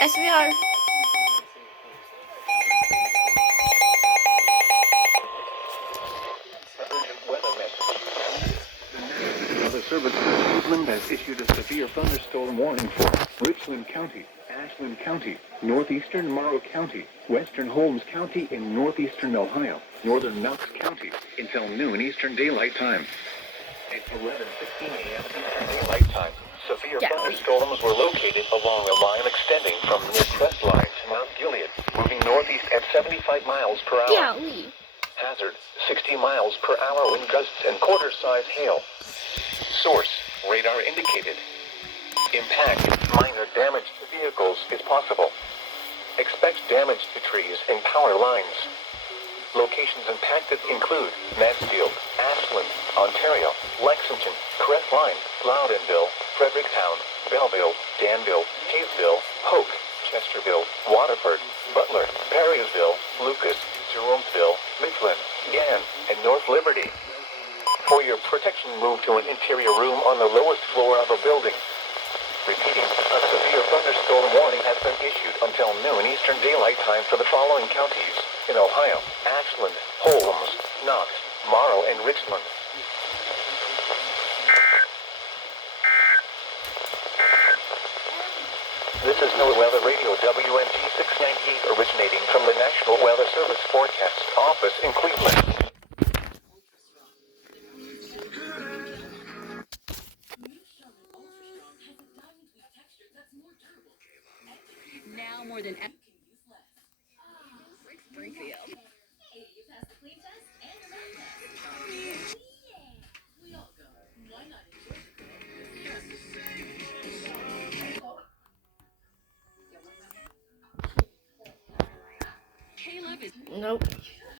SVR. Weather Service in Cleveland has issued a severe thunderstorm warning for Richland County, Ashland County, northeastern Morrow County, western Holmes County in northeastern Ohio, northern Knox County until noon Eastern Daylight Time. At 11:15 a.m. Eastern Daylight Time, severe thunderstorms were located along a line extending from near Crestline to Mount Gilead, moving northeast at 75 miles per hour. Hazard, 60 miles per hour wind gusts and quarter-size hail. Source, radar indicated. Impact, minor damage to vehicles is possible. Expect damage to trees and power lines. Locations impacted include Mansfield, Ashland, Ontario, Lexington, Crestline, Loudonville, Fredericktown, Belleville, Danville, Hayesville, Hoke, Chesterville, Waterford, Butler, Perrysville, Lucas, Jeromesville, Mifflin, Gann, and North Liberty. For your protection, move to an interior room on the lowest floor of a building. Repeating, a severe thunderstorm warning has been issued until noon Eastern Daylight Time for the following counties in Ohio: Ashland, Holmes, Knox, Morrow, and Richland. This is NOAA Weather Radio WNT 698 originating from the National Weather Service Forecast Office in Cleveland. Now more than ever. Springfield. Caleb is. Nope.